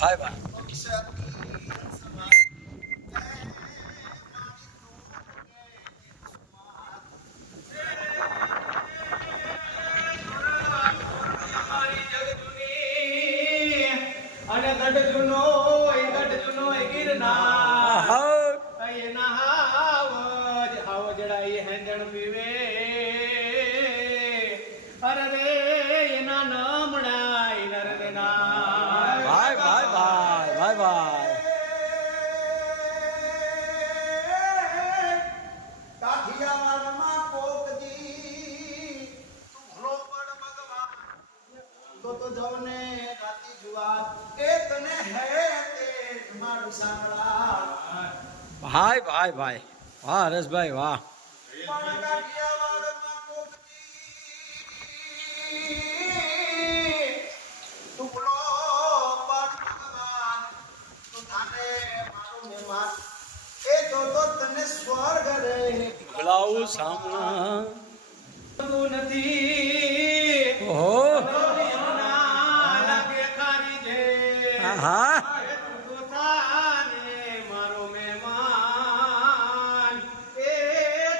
ભાઈ ભાઈ અને ગઢ જૂનો ગિરનાર એના હાવ જડાઈ હેંજણ પીવે અરે રે એના નમણાઈ નરદના ભાઈ ભાઈ ભાઈ ભાઈ ભાઈ કાઠિયાવાડમાં કોકદી તું ભલો પડ ભગવાન તો જવને રાતી જુવાર એ તને હે તે મારું સાંભળા ભાઈ ભાઈ ભાઈ વાહ હરેશભાઈ વાહ પણ કાઠિયાવાડમાં કોકદી તું ભલો પડ ભગવાન તો થાને મારું મહેમાન એ તો તને સ્વર્ગ રે ભલાવું સામણા તું નથી ઓહો લાગે ખારી જે હા તું તો થાને મારો મહેમાન એ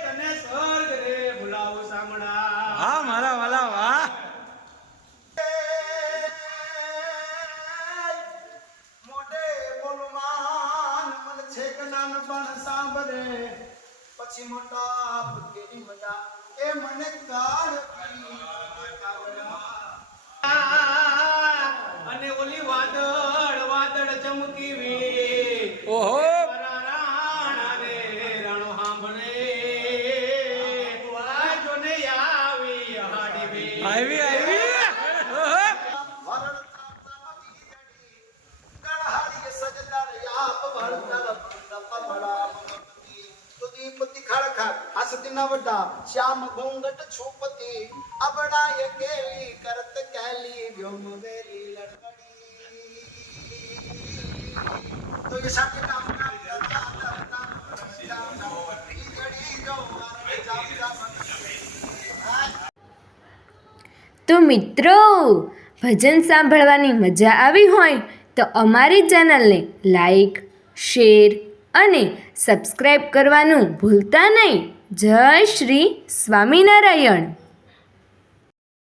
તને સ્વર્ગ રે ભુલાવું સામણા હા મારા વાલા વાહ મોઢે બોલમાન મન છે કે નાન પણ સાંભળે પછી મોટા કેરી મજા એ મને કાળ અને ઓલી વાદળ ચમકી વી ઓહો રાણા રે રાણો સાંભળે જોને આવી હાડી વી આવી આવી ઓહો શ્યામ ઘૂંઘટ છુપતી અબડાય કેવી કરત કેલી વ્યોમ વેલી લડકડી તો ये साथ काम તો મિત્રો ભજન સાંભળવાની મજા આવી હોય તો અમારી ચેનલને લાઈક શેર અને સબસ્ક્રાઈબ કરવાનું ભૂલતા નહીં. જય શ્રી સ્વામિનારાયણ.